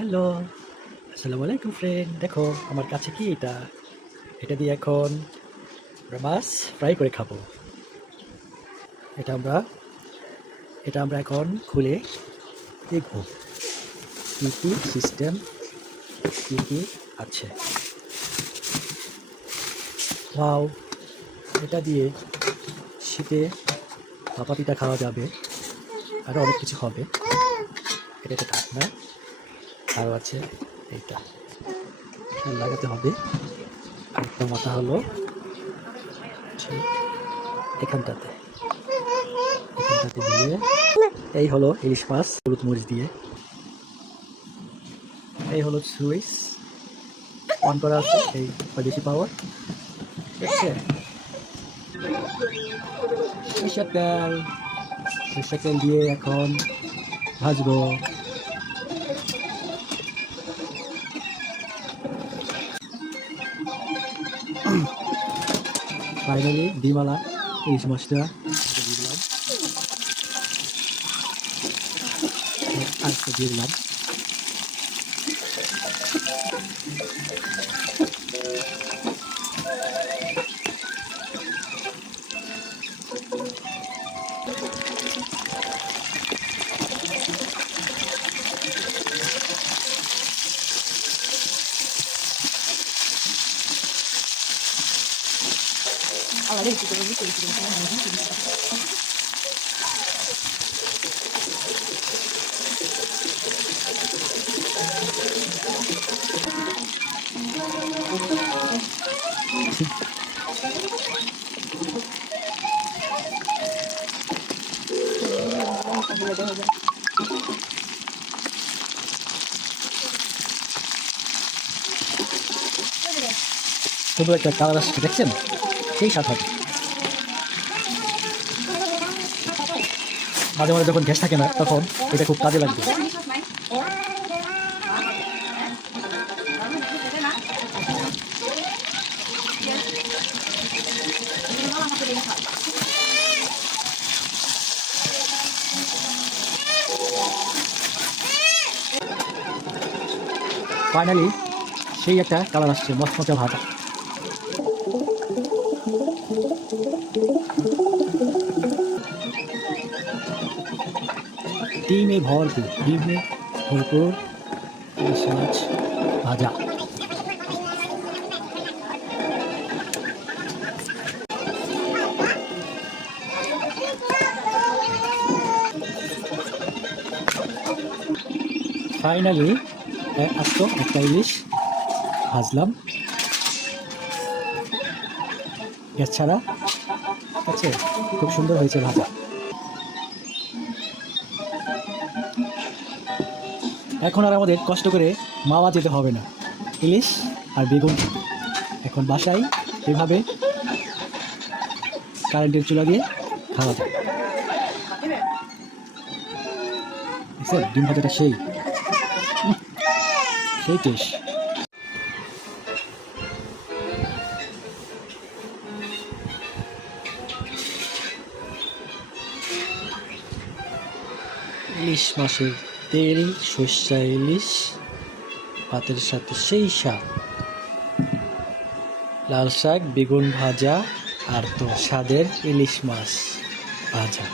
Hello, আসসালামু আলাইকুম friend. দেখো আমার কাছে কি এটা, এটা দিয়ে এখন আমরা মাছ ফ্রাই করে খাবো। এটা আমরা এখন খুলে দেখবো কী কী সিস্টেম, কী কী আছে। ওয়াও, এটা দিয়ে শীতে ভাপা পিঠা খাওয়া যাবে, আরও অনেক কিছু হবে। এটা একটা ঢাকনা, আরও আছে এইটা লাগাতে হবে। আরেকটা মাথা হলো ঠিক এখানটাতে দিয়ে এই হলো ইলিশ মাছ হলুদ মরিচ দিয়ে। এই হলো সুইচ অন করা আছে, এই বেশি পাওয়ার। ঠিক আছে, সরিষার তেল দিয়ে এখন ভাজবো। ফাইনালি ডিমালা ইলিশ মাছটা দিয়ে দিলাম, আরেকটা দিয়ে দিলাম। সুন্দর একটা কালার আসছে, দেখছেন? সেই স্বাদ হয়। মাঝে মাঝে যখন গ্যাস থাকে না তখন এটা খুব কাজে লাগবে। ফাইনালি সেই একটা কালার আসছে, মচমচা ভাজা। ডিমে ভরপুর ইলিশ মাছ ভাজা। ফাইনালি আস্ত একটা ইলিশ ভাজলাম গ্যাস ছাড়া। আছে, খুব সুন্দর হয়েছে ভাজা। এখন আর আমাদের কষ্ট করে মাওয়া যেতে হবে না। ইলিশ আর বেগুন এখন বাসায় এভাবে কারেন্টের চুলা দিয়ে খাওয়া যায়। ডিম ভাজাটা সেই টেস্ট। ইলিশ মাছের তেল, সর্ষা ইলিশ ভাতের সাথে সেই স্বাদ। লাল শাক, বেগুন ভাজা আর তো স্বাদের ইলিশ মাছ ভাজা।